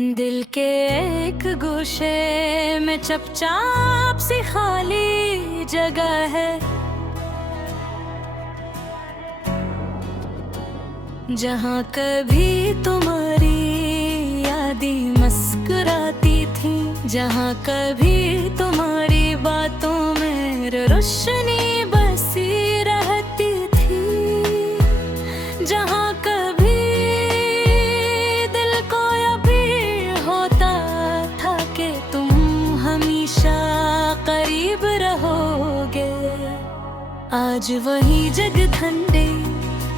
दिल के एक गोशे में चुपचाप सी खाली जगह है, जहाँ कभी तुम्हारी यादें मुस्कुराती थी, जहाँ कभी तुम्हारी बातों में रोशनी बसी रहती थी, जहाँ कभी दिल को यकीन होता था कि तुम हमेशा करीब रहोगे। आज वही जगह ठंडी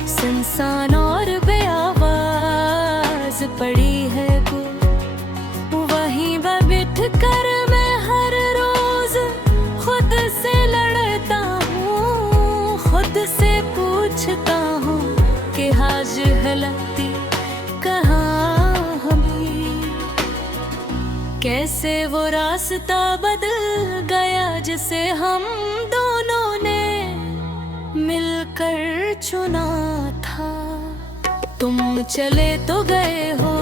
सुनसान और बेआवाज पड़ी है, वहीं बैठ कर मैं हर रोज खुद से लड़ता हूँ, खुद से पूछता हूँ कि आज हालती कहाँ हमें, कैसे वो रास्ता बदल गया जिसे हम दोनों ने मिलकर चुना था। तुम चले तो गए हो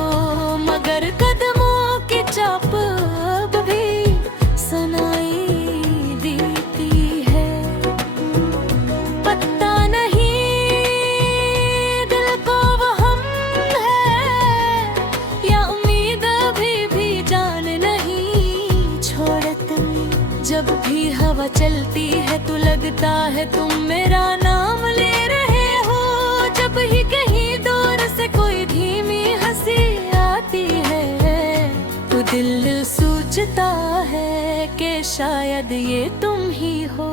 मगर कदमों की चाप अब भी सुनाई देती है। पता नहीं दिल को वो हम है या उम्मीद अभी भी जान नहीं छोड़ती। जब भी हवा चलती है तो लगता है तुम मेरा नाम ले रहे हो, जब ही कहीं दूर से कोई धीमी हंसी आती है तो दिल सोचता है कि शायद ये तुम ही हो,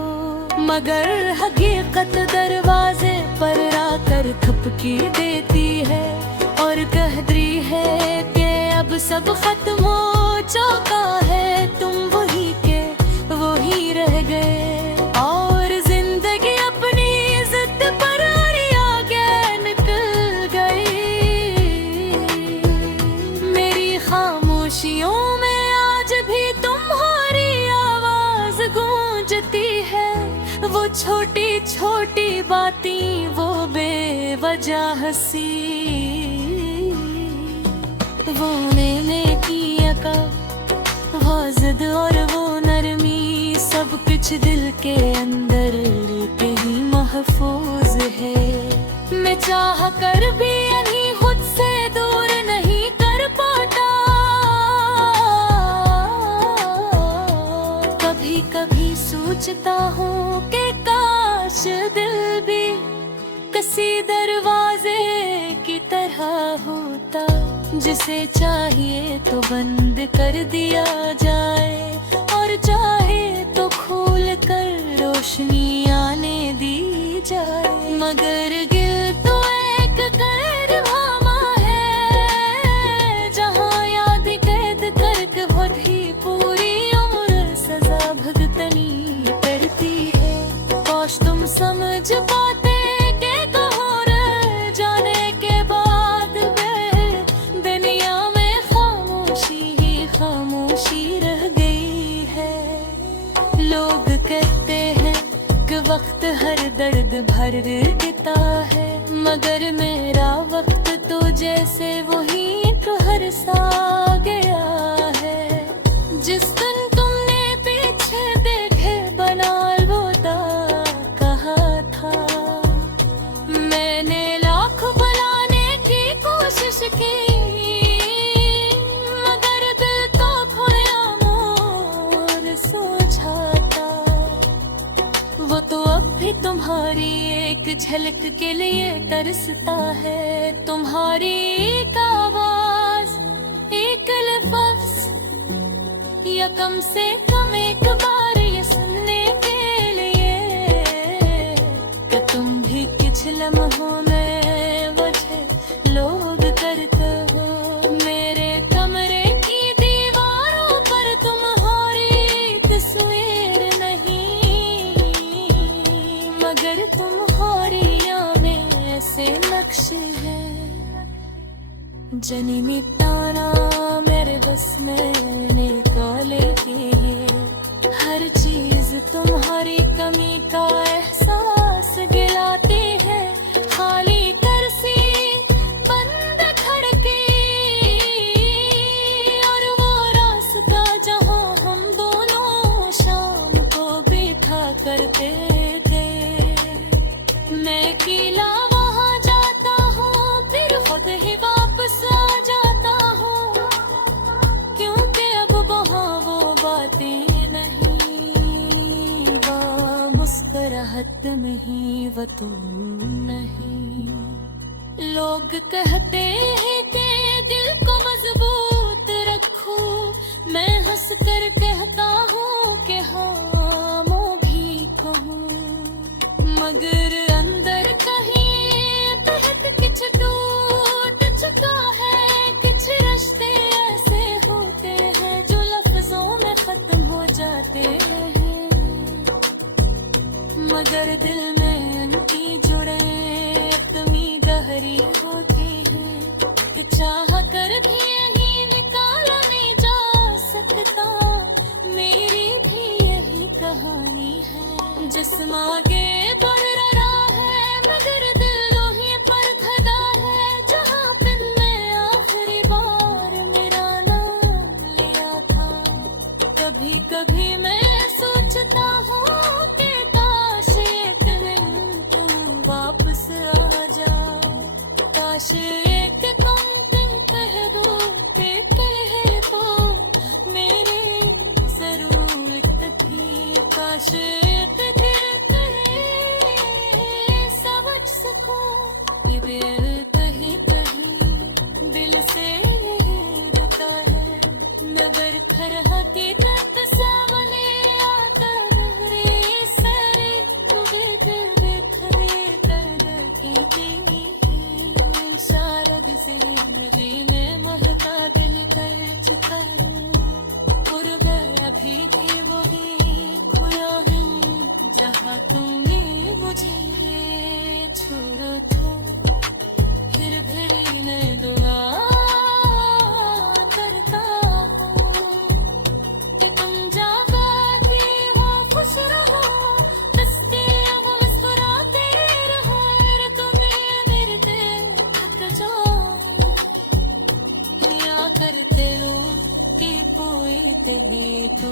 मगर हकीकत दरवाजे पर आकर थपकी देती है और कहती है कि अब सब खत्म हो चुका है, तुम वही के वही रह गए और जिंदगी अपनी जिद पर आगे निकल गई। मेरी खामोशियों में आज भी तुम्हारी आवाज गूंजती है, वो छोटी छोटी बातें, वो बेवजह हंसी, वो मैंने किया का वो जिद और वो नरमी, सब कुछ दिल के अंदर कहीं महफूज है। मैं चाह कर भी यही खुद से दूर नहीं कर पाता, कभी कभी सोचता हूँ कि काश दिल भी किसी दरवाजे की तरह होता, जिसे चाहिए तो बंद कर दिया जाए और चाहे तो खोल कर रोशनी आने दी जाए। मगर गिल तो एक कारनामा है जहाँ याद कैद करके खुद ही पूरी उम्र सजा भुगतनी पड़ती है। काश तुम समझ पाते वक्त हर दर्द भर देता है, मगर मेरा वक्त तो जैसे वही तो हर सा गया है। जिस दिन तुमने पीछे देखे बना अलविदा कहा था, मैंने लाख बुलाने की कोशिश की मगर दिल तो खोया मोर सोचा, वो तो अब भी तुम्हारी एक झलक के लिए तरसता है। तुम्हारी एक आवाज, एक लफ्ज़ या कम से कम एक बार ये सुनने के लिए कि तुम भी कुछ लम्हों में वजह लोग करते हो। मेरे कमरे की दीवारों पर तुम्हारी तस्वीर मगर तुम्हारी में ऐसे नक्श है, जनी मिटाना मेरे बस में निकाले की चाहत में ही वो तुम नहीं। लोग कहते हैं कि दिल को मजबूत रखो, मैं हंस कर कहता हूँ कि हाँ भी कहूँ, मगर अंदर कहीं तहत कुछ टूट चुका है। कुछ रिश्ते ऐसे होते हैं जो लफ्जों में खत्म हो जाते हैं, मगर दिल में उनकी जुड़ें इतनी गहरी होती है कि चाह कर भी यही निकाला नहीं जा सकता। मेरी भी यही कहानी है, जिस्म आगे बढ़ रहा है मगर दिल लोहे पर खड़ा है। जहाँ पे मैं आखिरी बार मेरा नाम लिया था, कभी कभी मैं सोचता हूँ कि काश एक दिन तुम वापस आ जाओ, काश एक कम कह दो कि कह दो मेरी जरूरत थी। काश एक समझ सकूं ये दिल कहीं कहीं दिल से रुका है, मगर फिर हकीकत सामने आता मेरे सारे तुझे खड़े कर की सारा जिंदगी में महका दिल कर चुका है, और अभी भी वो भी खोया हूँ जहाँ तुमने मुझे छोड़ा था। फिर मैं दुआ करता हूँ कि तुम जागती हो, खुश रहो, हंसते हो, मुस्कुराते रहो, और तुम्हें मेरे दिल थक जाओ या करते लो कि पोए ते तू